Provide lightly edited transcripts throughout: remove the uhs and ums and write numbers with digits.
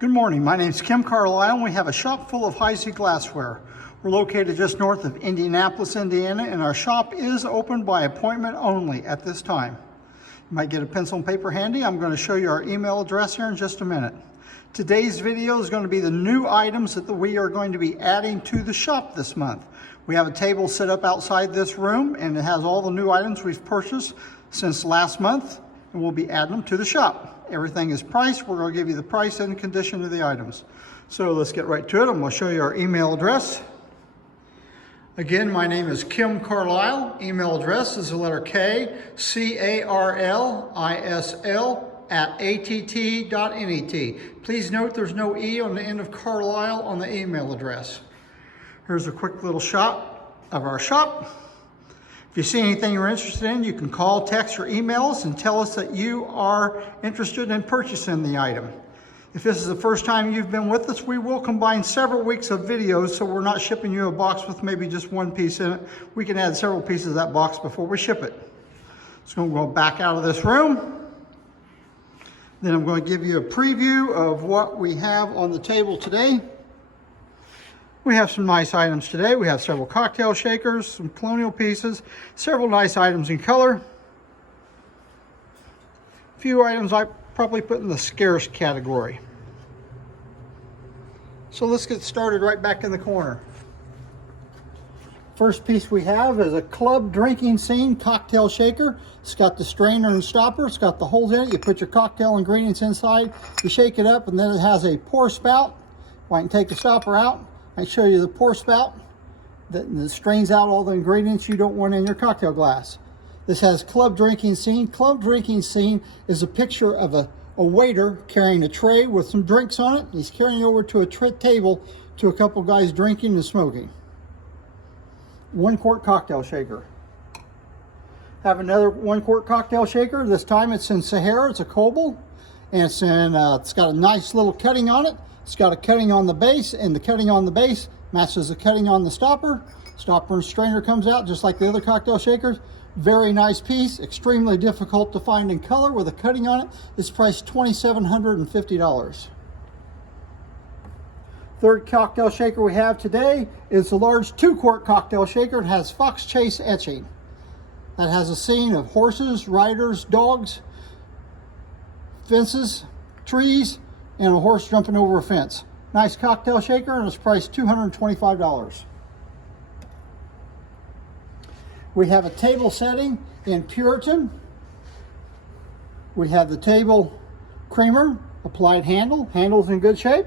Good morning, my name is Kim Carlisle and we have a shop full of Heisey glassware. We're located just north of Indianapolis, Indiana, and our shop is open by appointment only at this time. You might get a pencil and paper handy. I'm going to show you our email address here in just a minute. Today's video is going to be the new items that we are going to be adding to the shop this month. We have a table set up outside this room and it has all the new items we've purchased since last month, and we'll be adding them to the shop. Everything is priced. We're going to give you the price and condition of the items. So let's get right to it. I'm going to show you our email address. Again, my name is Kim Carlisle. Email address is the letter K, C-A-R-L-I-S-L @att.net. Please note there's no E on the end of Carlisle on the email address. Here's a quick little shot of our shop. If you see anything you're interested in, you can call, text, or email us and tell us that you are interested in purchasing the item. If this is the first time you've been with us, we will combine several weeks of videos, so we're not shipping you a box with maybe just one piece in it. We can add several pieces of that box before we ship it. So I'm going to go back out of this room. Then I'm going to give you a preview of what we have on the table today. We have some nice items today. We have several cocktail shakers, some colonial pieces, several nice items in color. A few items I probably put in the scarce category. So let's get started right back in the corner. First piece we have is a club drinking scene cocktail shaker. It's got the strainer and stopper. It's got the holes in it. You put your cocktail ingredients inside, you shake it up, and then it has a pour spout. Well, I can take the stopper out. I show you the pour spout that strains out all the ingredients you don't want in your cocktail glass. This has club drinking scene. Club drinking scene is a picture of a waiter carrying a tray with some drinks on it. He's carrying it over to a table to a couple guys drinking and smoking. 1 quart cocktail shaker. Have another 1 quart cocktail shaker. This time it's in Sahara. It's a Goblet, and it's got a nice little cutting on it. It's got a cutting on the base, and the cutting on the base matches the cutting on the stopper. Stopper and strainer comes out just like the other cocktail shakers. Very nice piece, extremely difficult to find in color with a cutting on it. It's priced $2,750. Third cocktail shaker we have today is a large 2 quart cocktail shaker. It has fox chase etching. That has a scene of horses, riders, dogs, fences, trees, and a horse jumping over a fence. Nice cocktail shaker, and it's priced $225. We have a table setting in Puritan. We have the table creamer, applied handle. Handle's in good shape.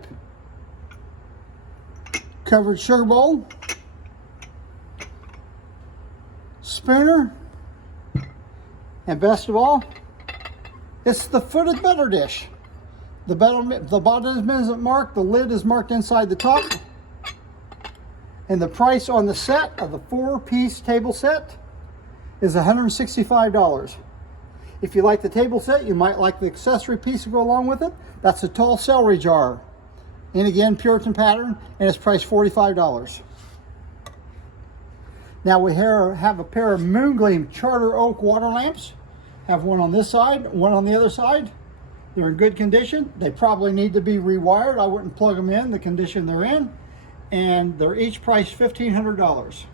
Covered sugar bowl. Spooner. And best of all, it's the footed butter dish. The bottom isn't marked, the lid is marked inside the top. And the price on the set of the 4-piece table set is $165. If you like the table set, you might like the accessory piece to go along with it. That's a tall celery jar. And again, Puritan pattern, and it's priced $45. Now we have a pair of Moon Gleam Charter Oak water lamps. Have one on this side, one on the other side. They're in good condition. They probably need to be rewired. I wouldn't plug them in the condition they're in. And they're each priced $1,500.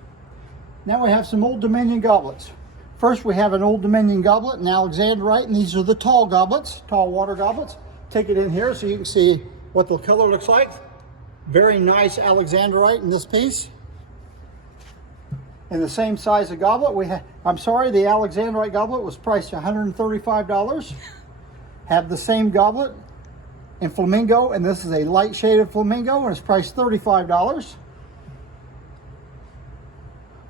Now we have some Old Dominion goblets. First we have an Old Dominion goblet, an Alexandrite, and these are the tall goblets, tall water goblets. Take it in here so you can see what the color looks like. Very nice Alexandrite in this piece. In the same size of goblet, the Alexandrite goblet was priced $135. Have the same goblet in Flamingo, and this is a light shaded Flamingo, and it's priced $35.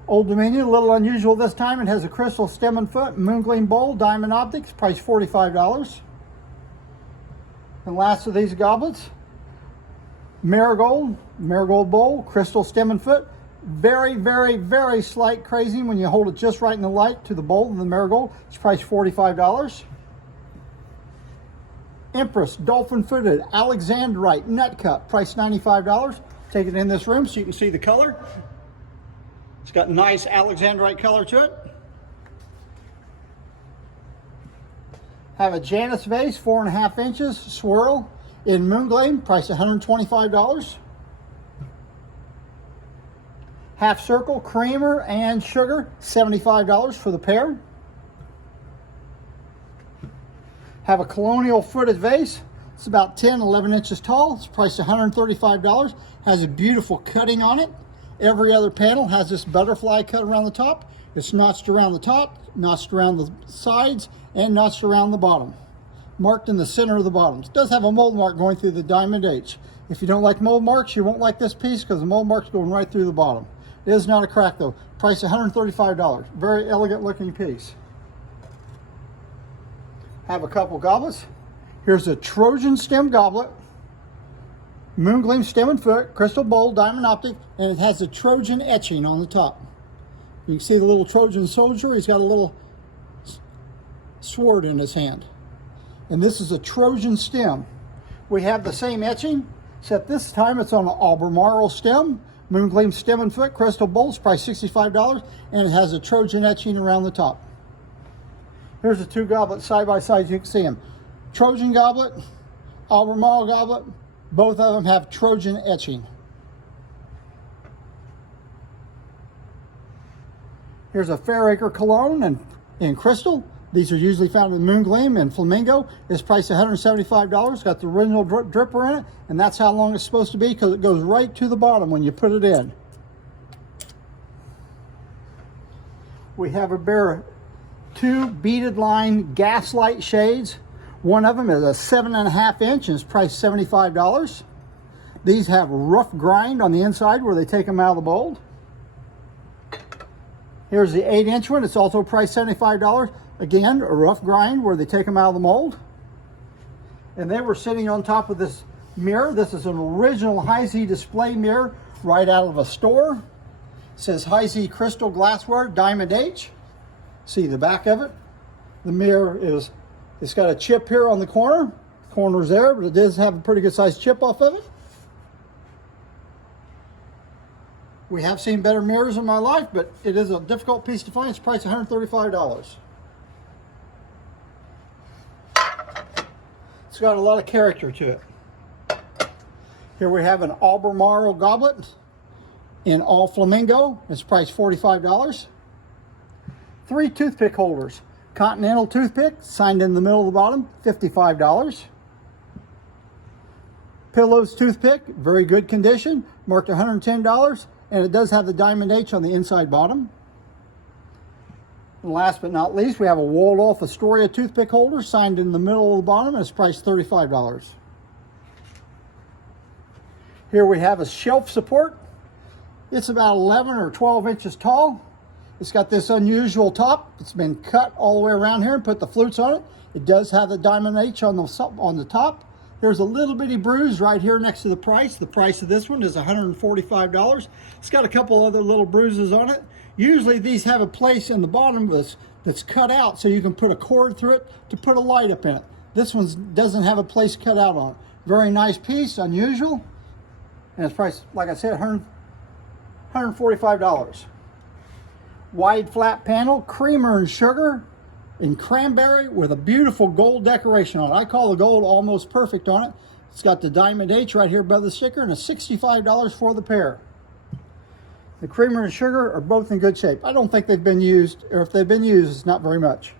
Old Dominion, a little unusual this time. It has a crystal stem and foot, Moon Gleam bowl, diamond optics, priced $45. And last of these goblets, Marigold bowl, crystal stem and foot. Very, very, very slight crazing when you hold it just right in the light to the bowl of the Marigold. It's priced $45. Empress dolphin footed Alexandrite nut cup, priced $95. Take it in this room so you can see the color. It's got nice Alexandrite color to it. Have a Janus vase, 4.5 inches, swirl. In Moon Gleam, priced $125. Half circle, creamer and sugar, $75 for the pair. Have a colonial footed vase. It's about 10, 11 inches tall. It's priced $135. Has a beautiful cutting on it. Every other panel has this butterfly cut around the top. It's notched around the top, notched around the sides, and notched around the bottom. Marked in the center of the bottom. It does have a mold mark going through the diamond H. If you don't like mold marks, you won't like this piece because the mold mark's going right through the bottom. It is not a crack though. Price $135. Very elegant looking piece. Have a couple goblets. Here's a Trojan stem goblet. Moon Gleam stem and foot, crystal bowl, diamond optic, and it has a Trojan etching on the top. You can see the little Trojan soldier. He's got a little sword in his hand. And this is a Trojan stem. We have the same etching, except this time it's on an Albermarle stem. Moon Gleam stem and foot, crystal bowls, price $65, and it has a Trojan etching around the top. Here's the two goblets side by side, you can see them. Trojan goblet, Albermarle goblet, both of them have Trojan etching. Here's a Fairacre cologne in crystal. These are usually found in Moon Gleam and Flamingo. It's priced $175. Got the original dripper in it, and that's how long it's supposed to be because it goes right to the bottom when you put it in. We have a pair of two beaded line gaslight shades. One of them is a 7.5 inch and is priced $75. These have rough grind on the inside where they take them out of the mold. Here's the 8-inch one. It's also priced $75. Again, a rough grind where they take them out of the mold. And they were sitting on top of this mirror. This is an original Heisey display mirror right out of a store. It says Heisey Crystal Glassware, Diamond H. See the back of it. The mirror is, it's got a chip here on the corner. The corner's there, but it does have a pretty good sized chip off of it. We have seen better mirrors in my life, but it is a difficult piece to find. It's priced $135. It's got a lot of character to it. Here we have an Albermarle goblet in all Flamingo. It's priced $45. 3 toothpick holders. Continental toothpick, signed in the middle of the bottom, $55. Pillows toothpick, very good condition, marked $110, and it does have the diamond H on the inside bottom. And last but not least, we have a Waldorf Astoria toothpick holder, signed in the middle of the bottom, and it's priced $35. Here we have a shelf support. It's about 11 or 12 inches tall. It's got this unusual top. It's been cut all the way around here and put the flutes on it. It does have the diamond H on the top. There's a little bitty bruise right here next to the price. The price of this one is $145. It's got a couple other little bruises on it. Usually these have a place in the bottom that's cut out so you can put a cord through it to put a light up in it. This one doesn't have a place cut out on it. Very nice piece, unusual. And it's priced, like I said, $145. Wide flat panel, creamer and sugar in cranberry with a beautiful gold decoration on it. I call the gold almost perfect on it. It's got the diamond H right here above the sticker, and it's $65 for the pair. The creamer and sugar are both in good shape. I don't think they've been used, or if they've been used, it's not very much.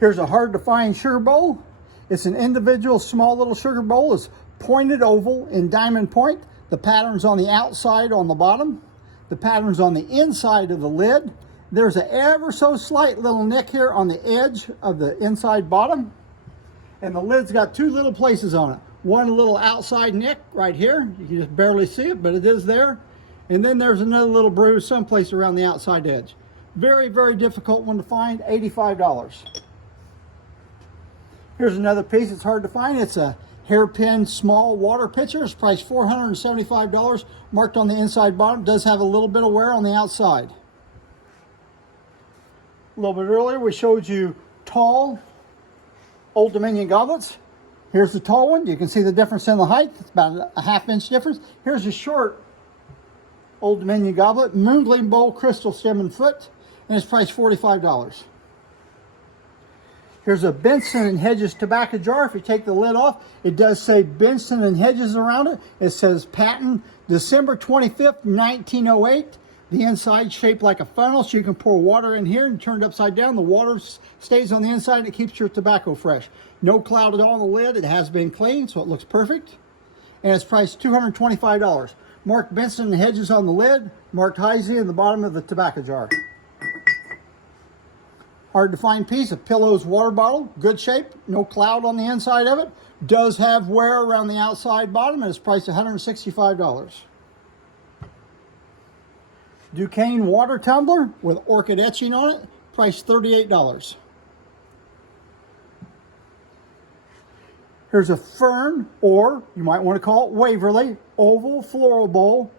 Here's a hard to find sugar bowl. It's an individual small little sugar bowl. It's pointed oval in diamond point. The pattern's on the outside on the bottom. The pattern's on the inside of the lid. There's an ever so slight little nick here on the edge of the inside bottom. And the lid's got two little places on it. One little outside nick right here. You can just barely see it, but it is there. And then there's another little bruise someplace around the outside edge. Very, very difficult one to find, $85. Here's another piece that's hard to find. It's a Hairpin small water pitcher. It's priced $475, marked on the inside bottom. It does have a little bit of wear on the outside. A little bit earlier, we showed you tall Old Dominion goblets. Here's the tall one. You can see the difference in the height. It's about a ½ inch difference. Here's a short Old Dominion goblet, Moon Gleam bowl, crystal stem and foot, and it's priced $45. Here's a Benson and Hedges tobacco jar. If you take the lid off, it does say Benson and Hedges around it. It says patent December 25th, 1908. The inside shaped like a funnel, so you can pour water in here and turn it upside down. The water stays on the inside and it keeps your tobacco fresh. No cloud at all on the lid. It has been cleaned, so it looks perfect. And it's priced $225. Marked Benson and Hedges on the lid, marked Heisey in the bottom of the tobacco jar. Hard to find piece, a Pillows water bottle, good shape, no cloud on the inside of it. Does have wear around the outside bottom and it's priced $165. Duquesne water tumbler with orchid etching on it, priced $38. Here's a Fern, or you might want to call it Waverly, oval floral bowl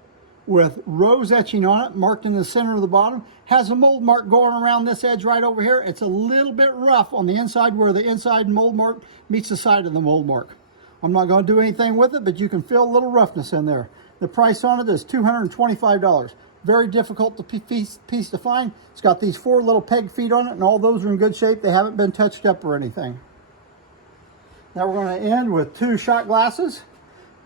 with rose etching on it, marked in the center of the bottom. Has a mold mark going around this edge right over here. It's a little bit rough on the inside where the inside mold mark meets the side of the mold mark. I'm not going to do anything with it, but you can feel a little roughness in there. The price on it is $225. Very difficult piece to find. It's got these 4 little peg feet on it, and all those are in good shape. They haven't been touched up or anything. Now we're going to end with 2 shot glasses.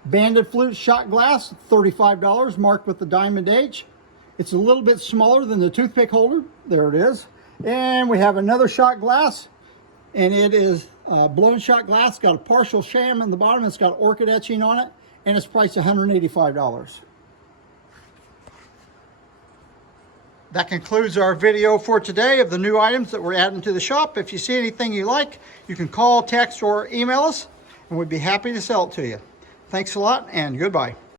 Banded flute shot glass, $35, marked with the diamond H. It's a little bit smaller than the toothpick holder. There it is. And we have another shot glass, and it is blown shot glass. It's got a partial sham in the bottom. It's got orchid etching on it, and it's priced $185. That concludes our video for today of the new items that we're adding to the shop. If you see anything you like, you can call, text, or email us, and we'd be happy to sell it to you. Thanks a lot, and goodbye.